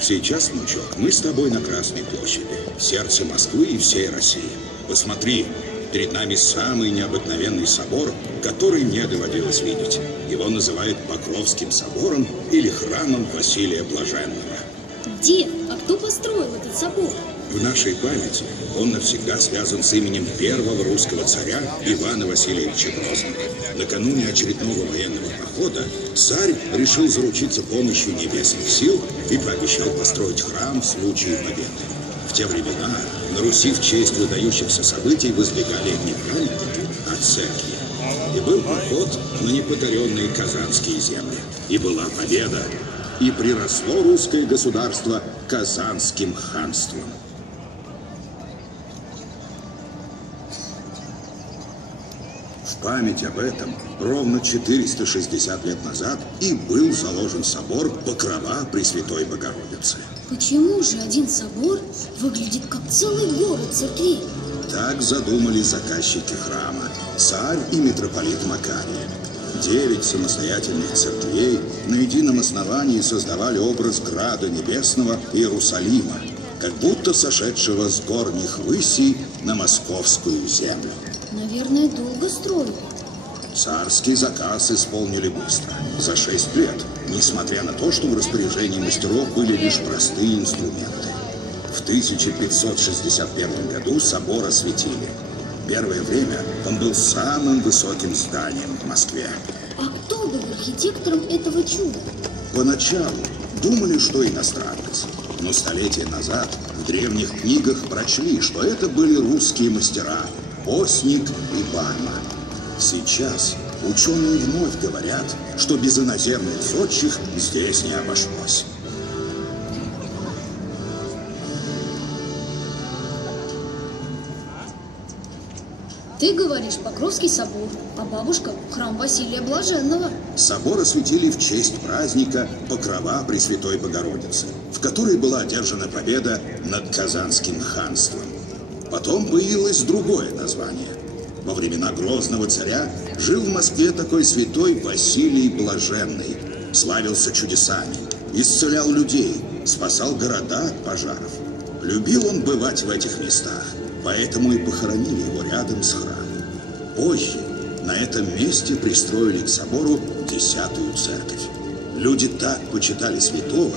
Сейчас, внучок, мы с тобой на Красной площади, в сердце Москвы и всей России. Посмотри, перед нами самый необыкновенный собор, который мне доводилось видеть. Его называют Покровским собором или Храмом Василия Блаженного. Дед, а кто построил этот собор? В нашей памяти он навсегда связан с именем первого русского царя Ивана Васильевича Грозного. Накануне очередного военного похода царь решил заручиться помощью небесных сил и пообещал построить храм в случае победы. В те времена на Руси в честь выдающихся событий воздвигали не памятники, а церкви. И был поход на непокоренные казанские земли. И была победа. И приросло русское государство Казанским ханством. В память об этом ровно 460 лет назад и был заложен собор Покрова Пресвятой Богородицы. Почему же один собор выглядит как целый город церквей? Так задумали заказчики храма, царь и митрополит Макарий. 9 самостоятельных церквей на едином основании создавали образ Града Небесного Иерусалима, как будто сошедшего с горних высей на московскую землю. Наверное, долго строили. Царский заказ исполнили быстро, за 6 лет, несмотря на то, что в распоряжении мастеров были лишь простые инструменты. В 1561 году собор осветили. Первое время он был самым высоким зданием в Москве. А кто был архитектором этого чуда? Поначалу думали, что иностранец, но столетия назад в древних книгах прочли, что это были русские мастера Постник и Барма. Сейчас ученые вновь говорят, что без иноземных зодчих здесь не обошлось. Ты говоришь Покровский собор, а бабушка – храм Василия Блаженного. Собор осветили в честь праздника Покрова Пресвятой Богородицы, в которой была одержана победа над Казанским ханством. Потом появилось другое название. Во времена Грозного царя жил в Москве такой святой Василий Блаженный. Славился чудесами, исцелял людей, спасал города от пожаров. Любил он бывать в этих местах, поэтому и похоронили его рядом с храмом. Позже на этом месте пристроили к собору 10-ю церковь. Люди так почитали святого,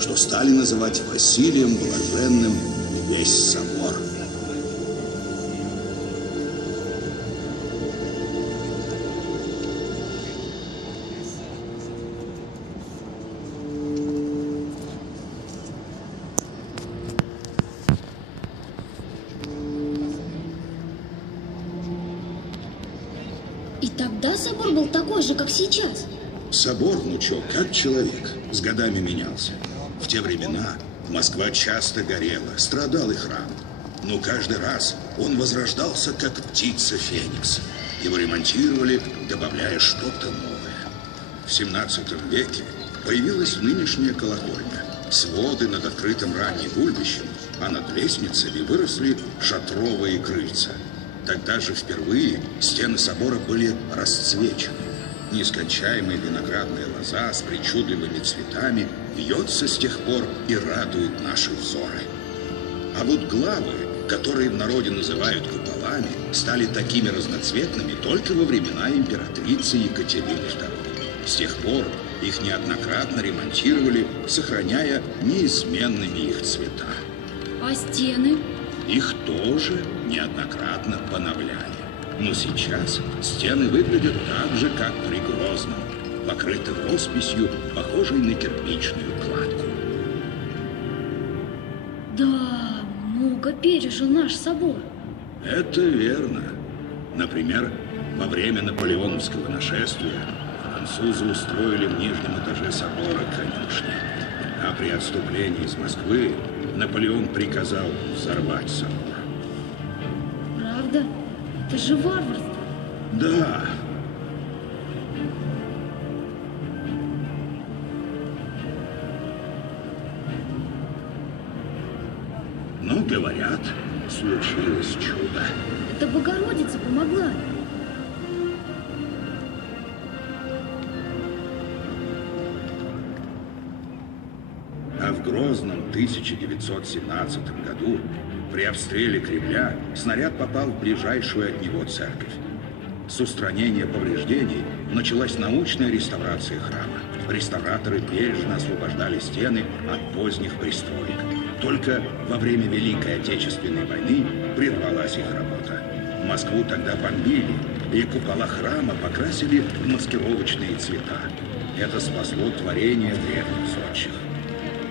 что стали называть Василием Блаженным весь собор. И тогда собор был такой же, как сейчас. Собор, внучок, как человек, с годами менялся. В те времена Москва часто горела, страдал и храм. Но каждый раз он возрождался, как птица Феникс. Его ремонтировали, добавляя что-то новое. В 17 веке появилась нынешняя колокольня. Своды над открытым ранее гульбищем, а над лестницами выросли шатровые крыльца. Тогда же впервые стены собора были расцвечены. Нескончаемая виноградная лоза с причудливыми цветами вьется с тех пор и радует наши взоры. А вот главы, которые в народе называют куполами, стали такими разноцветными только во времена императрицы Екатерины II. С тех пор их неоднократно ремонтировали, сохраняя неизменными их цвета. А стены? Их тоже неоднократно поновляли. Но сейчас стены выглядят так же, как при Грозном, покрыты росписью, похожей на кирпичную кладку. Да, много пережил наш собор. Это верно. Например, во время наполеоновского нашествия французы устроили в нижнем этаже собора конюшни, а при отступлении из Москвы Наполеон приказал взорвать собор. Правда? Это же варварство. Да. Ну, говорят, случилось чудо. Это Богородица помогла. А когда в Грозном 1917 году при обстреле Кремля снаряд попал в ближайшую от него церковь. С устранения повреждений началась научная реставрация храма. Реставраторы бережно освобождали стены от поздних пристроек. Только во время Великой Отечественной войны прервалась их работа. Москву тогда бомбили, и купола храма покрасили в маскировочные цвета. Это спасло творение древних зодчих.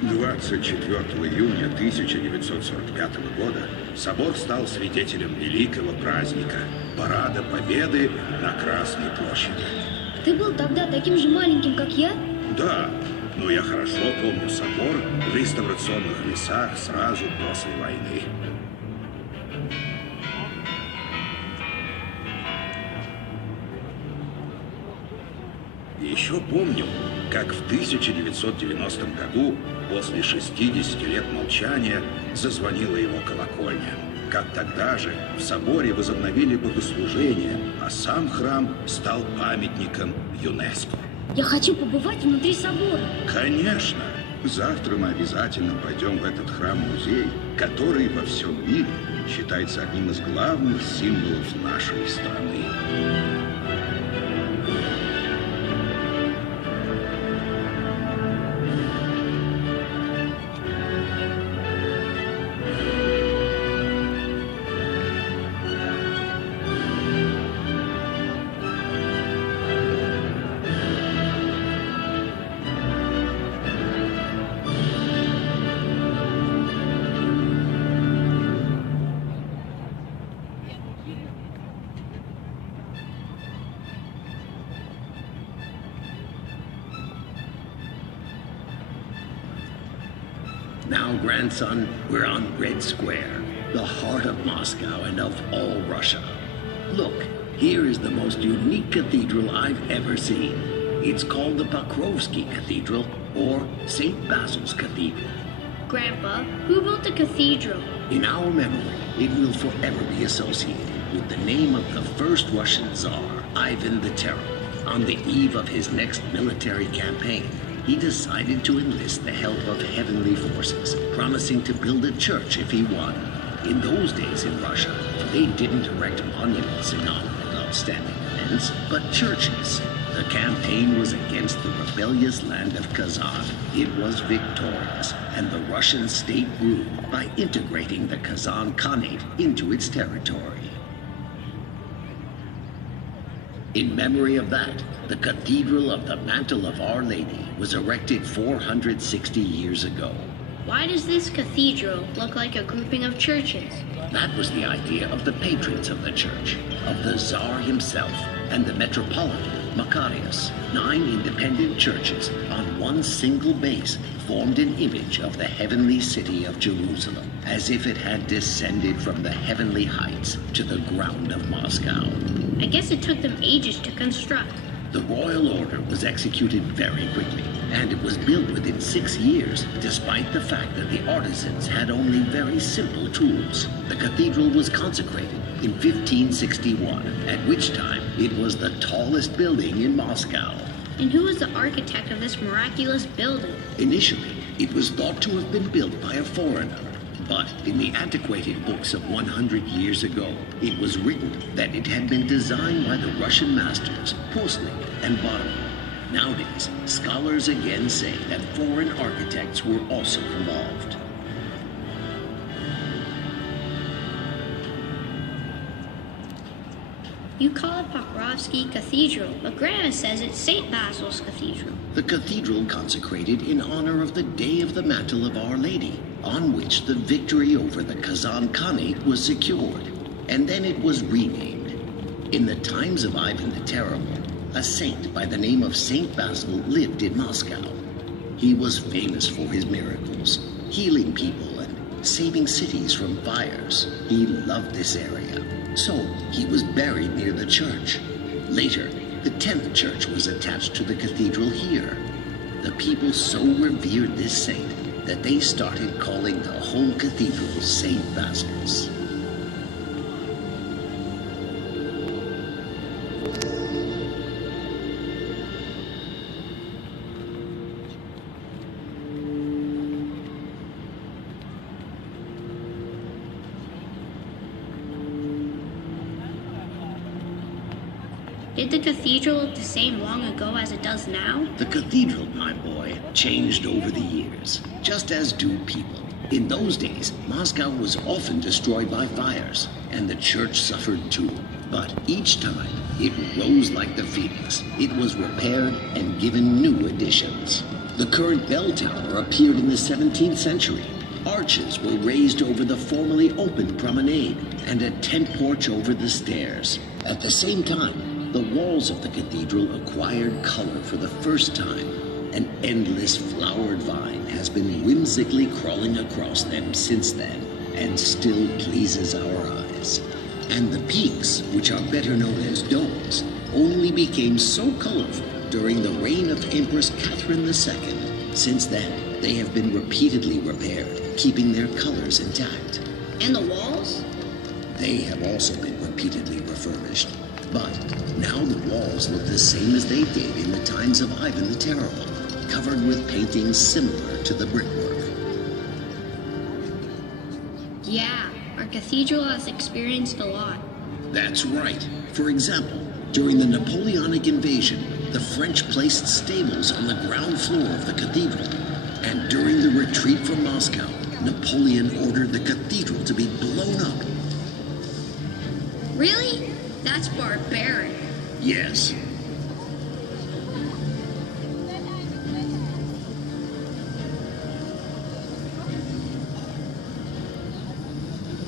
24 июня 1945 года собор стал свидетелем великого праздника – Парада Победы на Красной площади. Ты был тогда таким же маленьким, как я? Да, но я хорошо помню собор в реставрационных лесах сразу после войны. Еще помню, как в 1990 году, после 60 лет молчания, зазвонила его колокольня. Как тогда же в соборе возобновили богослужение, а сам храм стал памятником ЮНЕСКО. Я хочу побывать внутри собора. Конечно! Завтра мы обязательно пойдем в этот храм-музей, который во всем мире считается одним из главных символов нашей страны. Now, grandson, we're on Red Square, the heart of Moscow and of all Russia. Look, here is the most unique cathedral I've ever seen. It's called the Pokrovsky Cathedral, or St. Basil's Cathedral. Grandpa, who built the cathedral? In our memory, it will forever be associated with the name of the first Russian Tsar, Ivan the Terrible. On the eve of his next military campaign, he decided to enlist the help of heavenly forces, promising to build a church if he won. In those days in Russia, they didn't erect monuments in honor of outstanding events, but churches. The campaign was against the rebellious land of Kazan. It was victorious, and the Russian state grew by integrating the Kazan Khanate into its territory. In memory of that, the Cathedral of the Mantle of Our Lady was erected 460 years ago. Why does this cathedral look like a grouping of churches? That was the idea of the patrons of the church, of the Tsar himself, and the Metropolitan, Macarius. 9 independent churches on one single base formed an image of the heavenly city of Jerusalem, as if it had descended from the heavenly heights to the ground of Moscow. I guess it took them ages to construct. The royal order was executed very quickly, and it was built within 6 years, despite the fact that the artisans had only very simple tools. The cathedral was consecrated in 1561, at which time it was the tallest building in Moscow. And who was the architect of this miraculous building? Initially, it was thought to have been built by a foreigner. But in the antiquated books of 100 years ago, it was written that it had been designed by the Russian masters, Puslik and Baron. Nowadays, scholars again say that foreign architects were also involved. You call it Pokrovsky Cathedral, but Grandma says it's St. Basil's Cathedral. The cathedral consecrated in honor of the Day of the Mantle of Our Lady, on which the victory over the Kazan Khanate was secured, and then it was renamed. In the times of Ivan the Terrible, a saint by the name of St. Basil lived in Moscow. He was famous for his miracles, healing people and saving cities from fires. He loved this area, so he was buried near the church. Later, the 10th church was attached to the cathedral here. The people so revered this saint that they started calling the whole cathedral St. Basil's. Did the cathedral look the same long ago as it does now? The cathedral, my boy, changed over the years, just as do people. In those days, Moscow was often destroyed by fires, and the church suffered too. But each time, it rose like the phoenix. It was repaired and given new additions. The current bell tower appeared in the 17th century. Arches were raised over the formerly open promenade, and a tent porch over the stairs. At the same time, the walls of the cathedral acquired color for the first time. An endless flowered vine has been whimsically crawling across them since then, and still pleases our eyes. And the peaks, which are better known as domes, only became so colorful during the reign of Empress Catherine II. Since then, they have been repeatedly repaired, keeping their colors intact. And the walls? They have also been repeatedly refurbished. But now the walls look the same as they did in the times of Ivan the Terrible, covered with paintings similar to the brickwork. Yeah, our cathedral has experienced a lot. That's right. For example, during the Napoleonic invasion, the French placed stables on the ground floor of the cathedral. And during the retreat from Moscow, Napoleon ordered the cathedral to be blown up. Really? That's barbaric. Yes.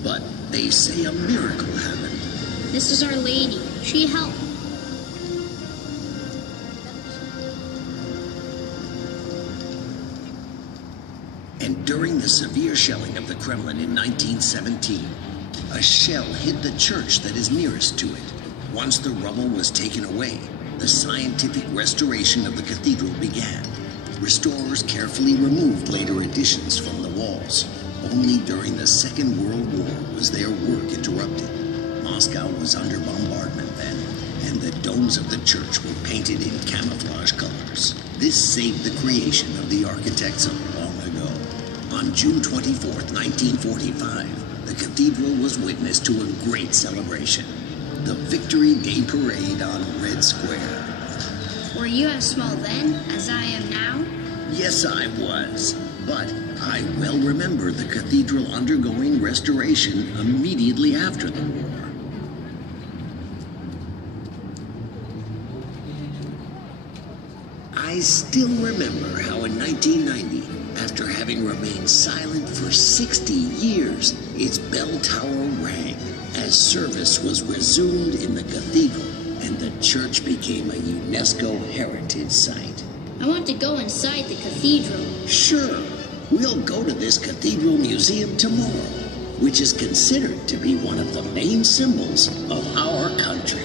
But they say a miracle happened. This is Our Lady. She helped. And during the severe shelling of the Kremlin in 1917, a shell hit the church that is nearest to it. Once the rubble was taken away, the scientific restoration of the cathedral began. Restorers carefully removed later additions from the walls. Only during the Second World War was their work interrupted. Moscow was under bombardment then, and the domes of the church were painted in camouflage colors. This saved the creation of the architects of long ago. On June 24th, 1945, the cathedral was witness to a great celebration. The Victory Day Parade on Red Square. Were you as small then as I am now? Yes, I was. But I well remember the cathedral undergoing restoration immediately after the war. I still remember how in 1990, after having remained silent for 60 years, its bell tower rang as service was resumed in the cathedral and the church became a UNESCO heritage site. I want to go inside the cathedral. Sure. We'll go to this cathedral museum tomorrow, which is considered to be one of the main symbols of our country.